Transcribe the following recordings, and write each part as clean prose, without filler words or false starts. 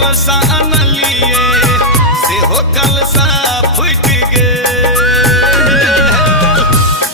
कलसा अनलिए से हो कलसा फुट गे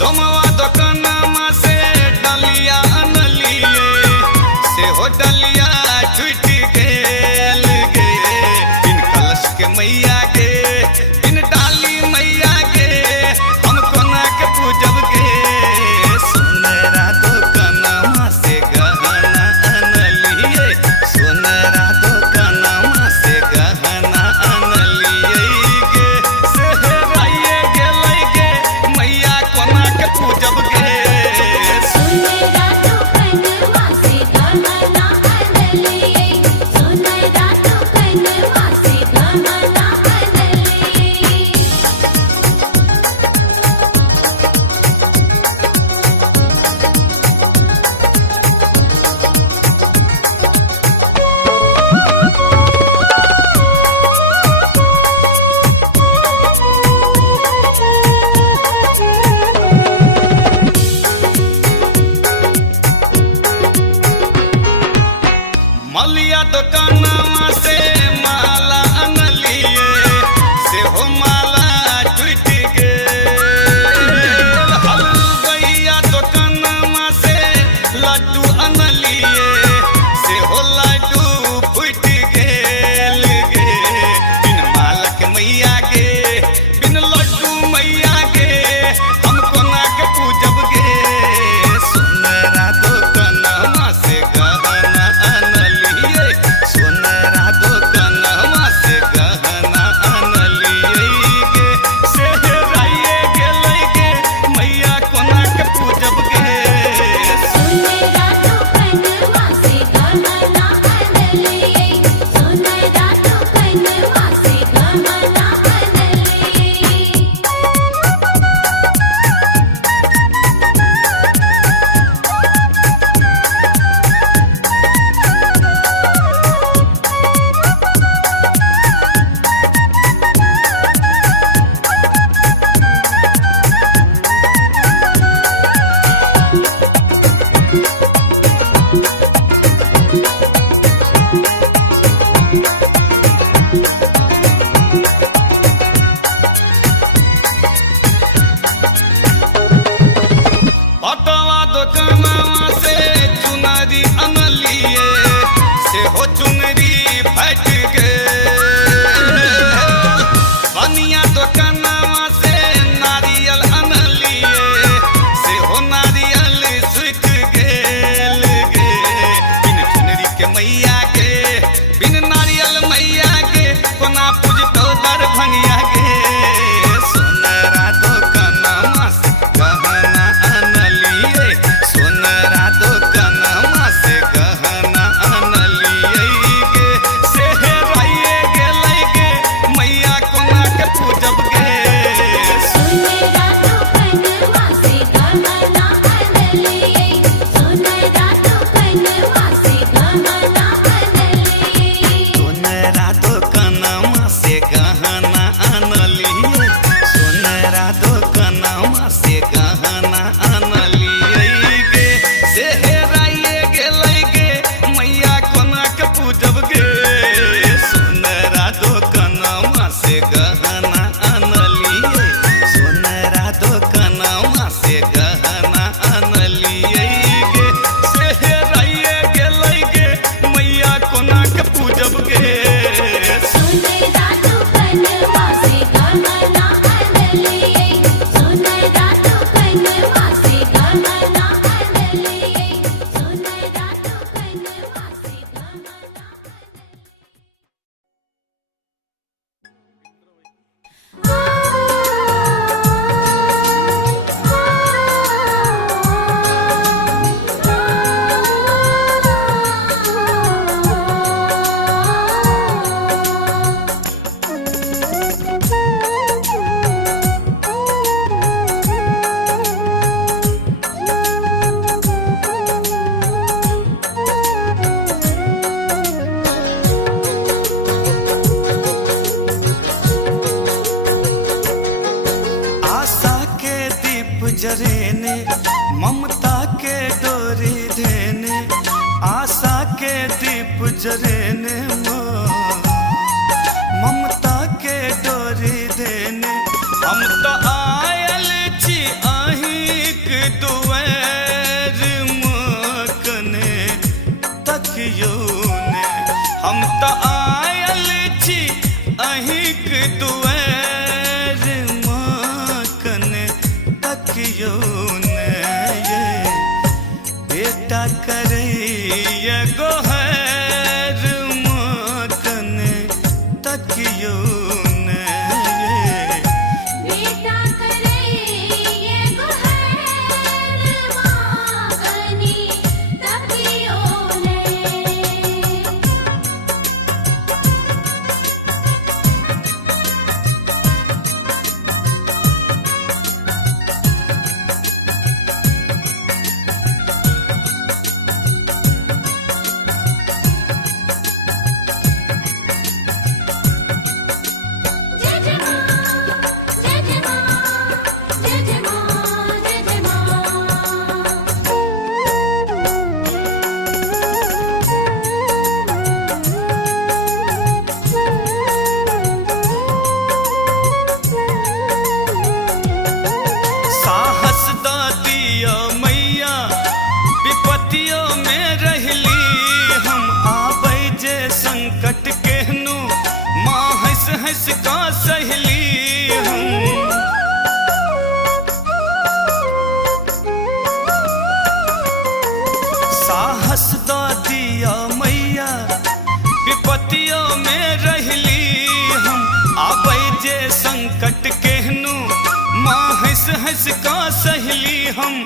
दोमवा दुकानमा से डलिया अनलिए से हो डलिया छूट गेल गे बिन कलश के मैया गे बिन डाली मैया गे हम कोना के पूजब गे सोनरा दुकानमा से गहना अनलिए सोनरा दुकानमा से गहना अनलिए गे सेहराइए गेलै गे मैया कोना के पूजब गे सोनरा दुकानमा से गहना अनलिए सोनरा दुकानमा से गहना अनलिए मलिया दुकानमा से माला अनलिए से हो माला टूट गे हलवैया दुकानमा से लड्डू अनलिए से हो लड्डू फूट गेल गे बिन मालक मैया गे बिन लड्डू मैया गे हम कोना के पूजब गे सोनरा दुकानमा से गहना अनलिए सोनरा दुकानमा से गहना अनलिए गे सेहराइए गेलै गे मैया कोना के पूजब गे सोनरा दुकानमा से गहना अनलिए सोनरा दुकानमा से गहना अनलिए पटवा दुकानमा से चुनरी अनलिए से हो चुनरी फट गे बनिया दुकानमा से नारियल अनलिए से हो नारियल सूख गेल गे बिन चुनरी के मैया गे बिन नारियल मैया गे कोना पूजतौ दरभंगिया गे सोनरा दुकानमा से गहना अनलिए सोनरा दुकानमा से गहना अनलिए गे सेहराइए गेलै गे मैया कोना के पूजब गे सोनरा दुकानमा से गहना अनलिए सोनरा दुकानमा से गहना अनलिए सोनरा दुकानमा से गहना अनलिए सोनरा दुकानमा से गहना अनलिए गे सेहराइए गेलै गे मैया कोना के पूजब गे सोनरा दुकानमा से गहना अनलिए सोनरा दुकानमा से गहना अनलिए गे सेहराइए गेलै गे मैया कोना के पूजब गे सोनरा दुकानमा से गहना अनलिए सोनरा दुकानमा से गहना अनलिए सोनरा दुकानमा से जरेने ममता के डोरी देने आशा के दीप जरेने मोर दुआर मकने तकियो ने हम त आयल छी अहिक दुआर मकने तकियो ने ये बेटा करे ये गोहर मकने तकियो ने ये बेटा करे ये गुहर मांगनी तकियो ने जय जय मां जय जय मां जय जय मां जय जय साहस द दिया मैया विपत्तियों में रहली हम आबै जे संकट केहनु माँ हंस हंस का सहली हम साहस द दिया मैया विपत्तियों में रहली हम आबै जे संकट केहनु माँ हंस हंस का सहली हम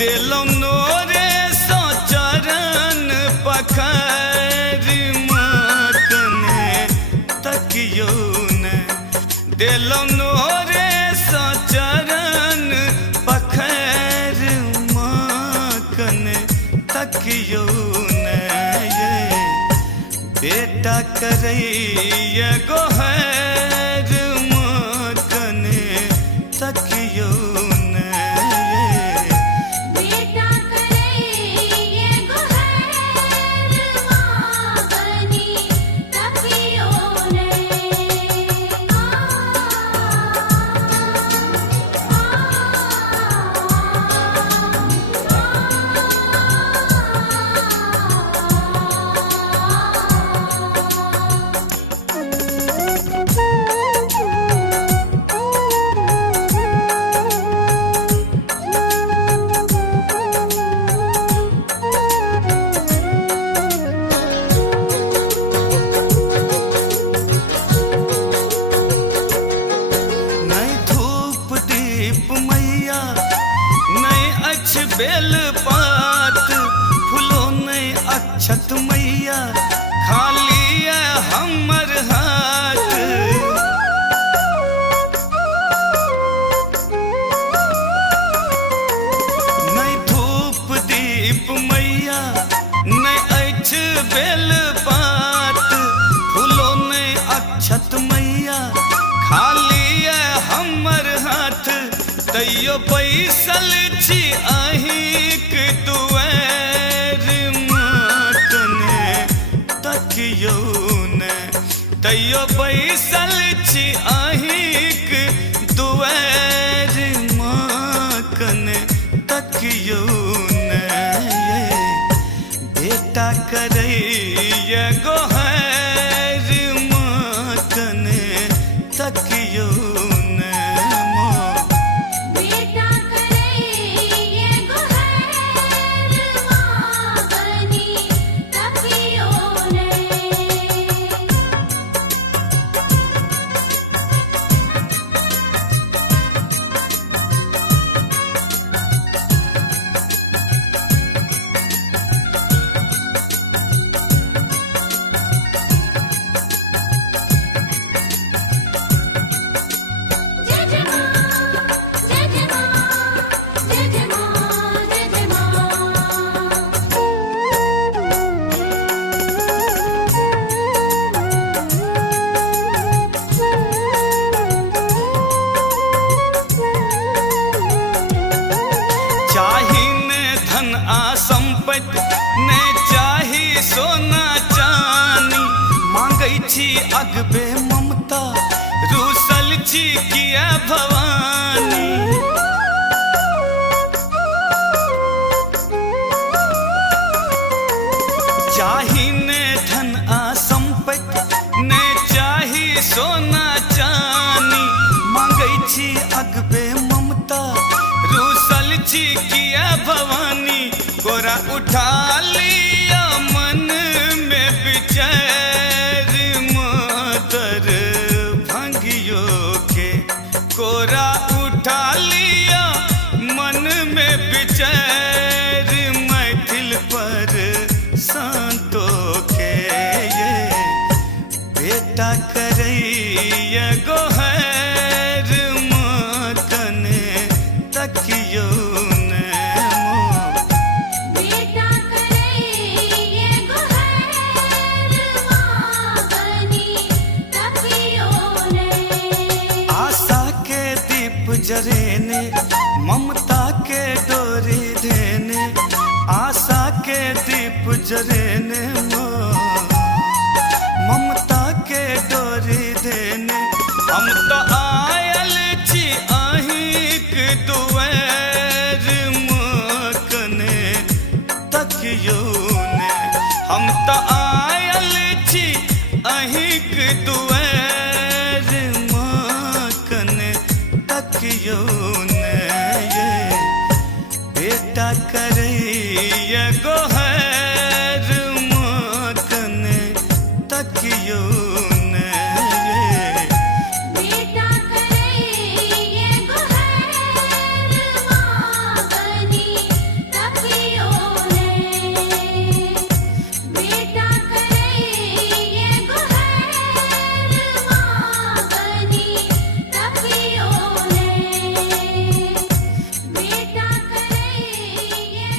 दिलों नोरे सो चरण पखर मकने तकियो ने दिलों नोरे सो चरण पखर मकने तकियो ने ये बेटा करे ये गोहर मकने तकियो ने ये बेटा करे ये गुहर मांगनी तकियो ने नहीं धूप दीप मैया नहीं अछ बेल पात फूलो नहीं अक्षत मैया खाली है हमर हाथ नहीं धूप दीप मैया नहीं अछ बेल पात फूलो नहीं अक्षत मैया खाली है हमर हाथ तैयो बैसल छी अहिक दुआर मकने तकियो ने तैयो बैसल छी अहिक दुआर मकने तकियो ने ये बेटा करे ये गोहर मकने तकियो ने माँ बेटा करे ये गुहर मांगनी तकियो ने जय जय मां जय जय मां जय जय मां जय जय चाही ने धन आ संपत्ति ने चाही सोना चानी मांगै छी अगबे ममता रूसल छी किया भवानी ये भवानी कोरा उठा लिया मन में विचार मातर भंगियो के कोरा उठा लिया मन में विचार मैथिल पर संतों के ये बेटा करैया गोहर मातन तकियो ने बेटा करैया गोहर मागनी तकियो ने आशा के दीप जरेने ममता के डोरी देने आशा के दीप जरेने ममता के डोरी देने हम तो आयल छी अहिक दुआर मकने तकियो ने हम तो आयल छी अहिक दुआर मकने तकियो ने ये बेटा करैया गोहर मकने तकियो ने ये बेटा करैया गोहर मागनी तकियो ने बेटा करैया गोहर मागनी तकियो ने बेटा करैया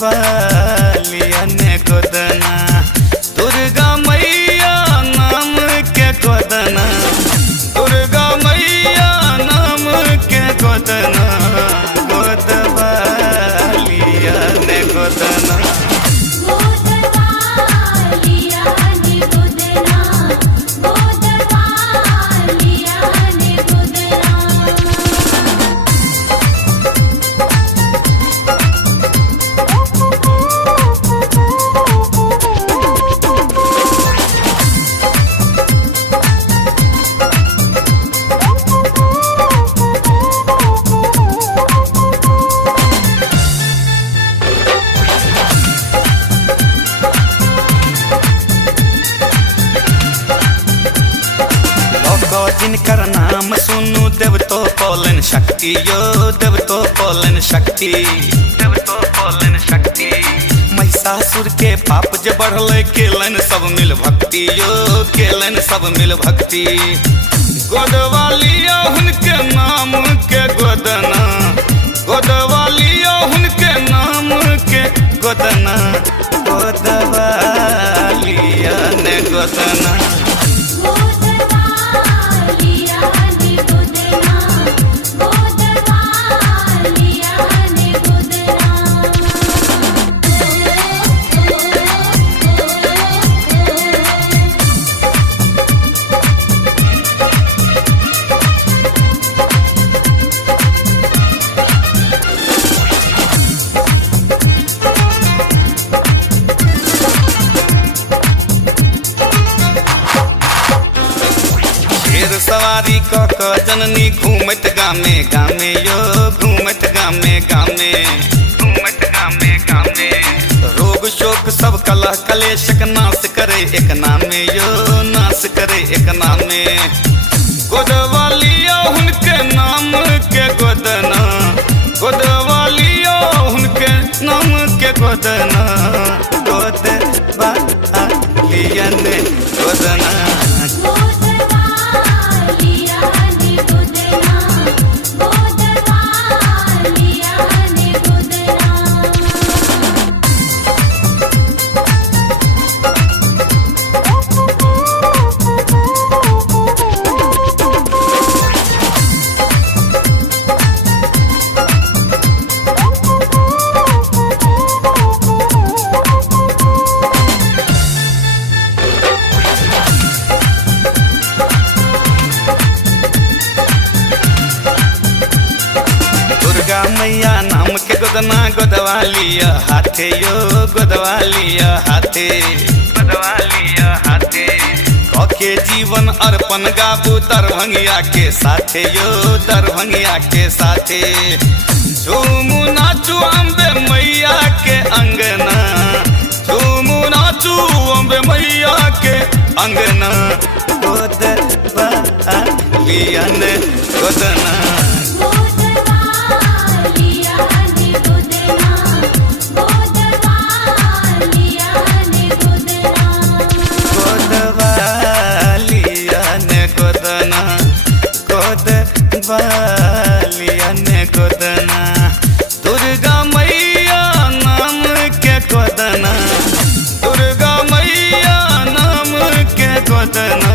वालिया ने गोदना दुर्गा मैया नाम के गोदना दुर्गा मैया नाम के गोदना गोदवालिया ने गोदना गोदवालिया ने गोदना गोदवालिया ने गोदना जिनकर नाम सुनु देव तो पौलन शक्ति यो देव तो पौलन शक्ति देव तो पौलन शक्ति महिषासुर के पाप जे बढ़ल केलन सब मिल भक्ति यो केलन सब मिल भक्ति गोदवालिया उनके नाम के गोदना गोदवालिया उनके नाम के गोदना गोदवालिया ने गोदना गोदवालिया ने गोदना गोदवालिया ने गोदना सवारी क जननी घूमत गामे गामे यो घूमत गामे गामे घूमत गामे गामे रोग शोक सब कलह कलेशक नाश करे एक नामे यो नाश करे एक नामे गोदवालिया उनके नाम के गोदना गोदवालिया उनके नाम के गोदना गोदवालिया ने गोदना गोदवालिया ने गोदना गोदवालिया ने गोदना गोदना गोदवा लिया हाथे यो गोदवा लिया हाथे गोदवा लिया हाथे कके जीवन अर्पण गाबू दरभंगिया के साथे यो दरभंगिया के साथे झूमू नाचू अम्बे मैया के अंगना झूमू नाचू अम्बे मैया के अंगना गोदवा लिया ने गोदना लिया गोदना दुर्गा मैया नाम के गोदना दुर्गा मैया नाम के गोदना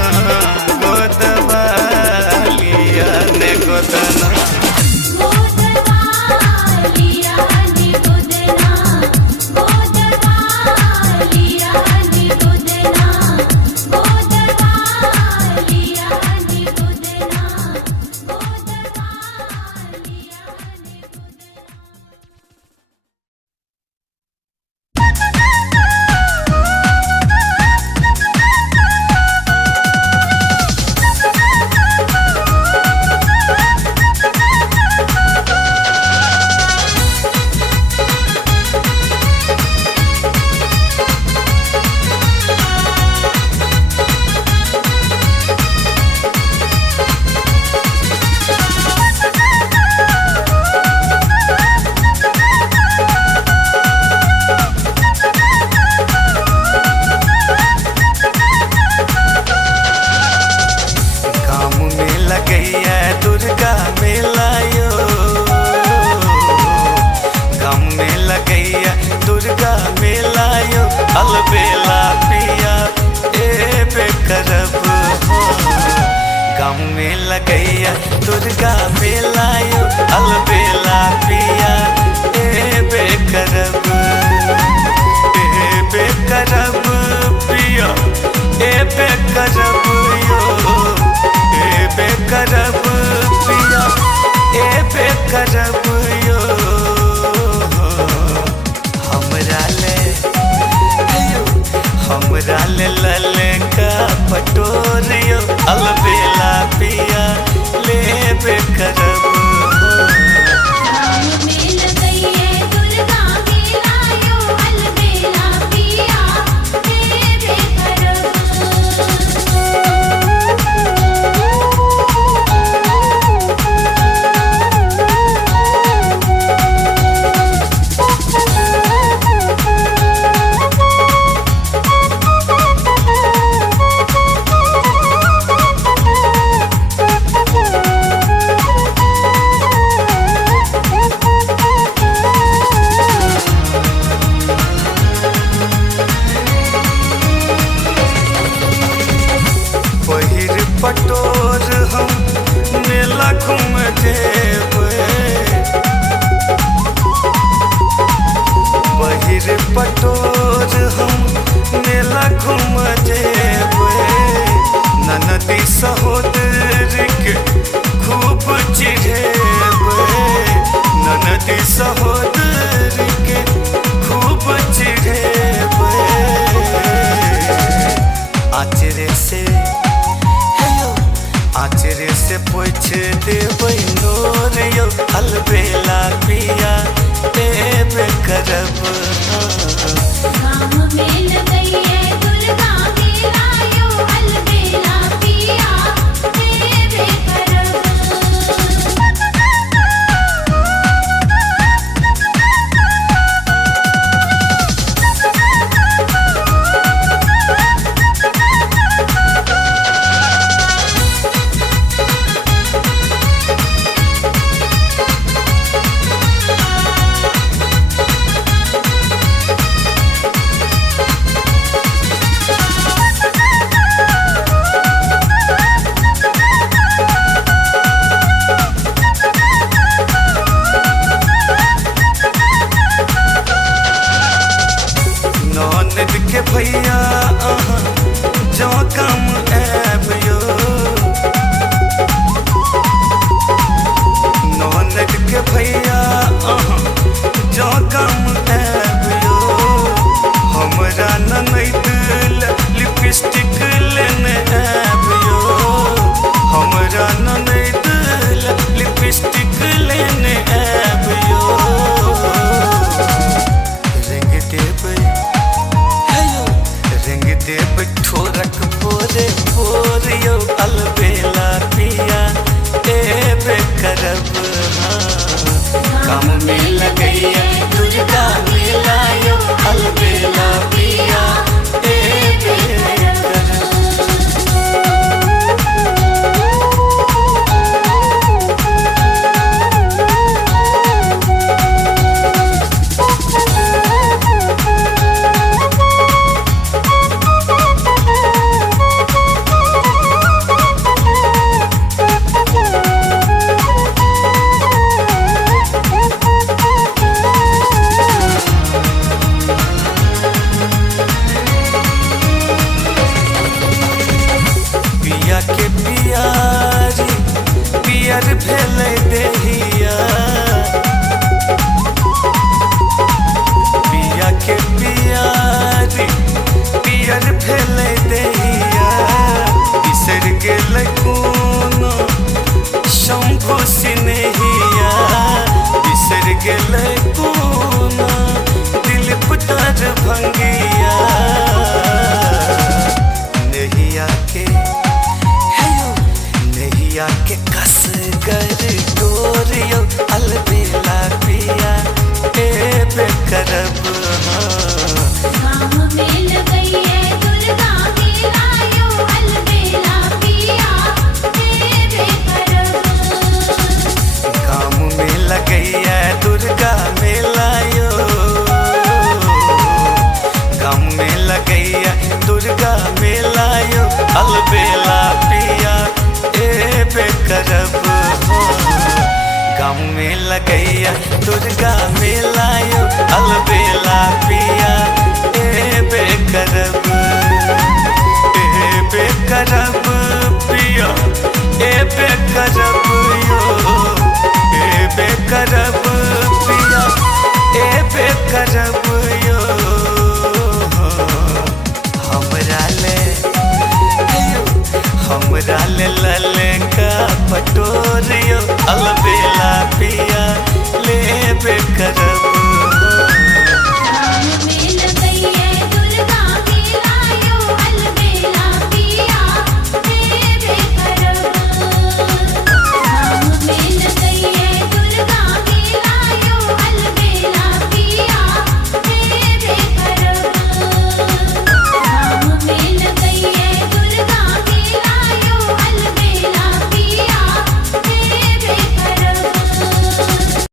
गोदवा लिया गोदना दुर्गा मेला यो अलबेला पिया ए बेकरब हो गाँव में लगैया दुर्गा मेला यो अलबेला पिया ए बेकरब पिया ए बेकरब यो ए बेकरब पिया ए बेकरब यो हमरा ले ललका पटोरियो अलबेला पिया ले बेकरब पटोर हम मेला घूम जेबे बहिर पटोर हम मेला घूम जेबे ननदी सहोदर के खूब चिढ़ेबे ननदी सहोदर के खूब चिढ़ेबे आचरे से पूछ देबै नोर यो अलबेला पिया ए बेकरब गाँव में लगैया दुर्गा मेला यो अलबेला पिया ए बेकरब खुशी नहिया बिसर गेले कोना दिल पुतर भंगिया नहिया के नहिया के कस कर गोरियो अलबेला पिया ए बेकरब गाँव में लगई है दुर्गा मेला यो अलबेला पिया तेरे करब काम में लगैया दुर्गा मेला यो काम में लगैया दुर्गा मेला यो अलबेला पिया ए बेकरब गाँव में लगैया दुर्गा मेला यो अलबेला पिया ए बेकरब पिया ए बेकरब यो ए बेकरब पिया ए बेकरब यो हमरा ले ललका पटोरियो अलबेला पिया ले बेकरब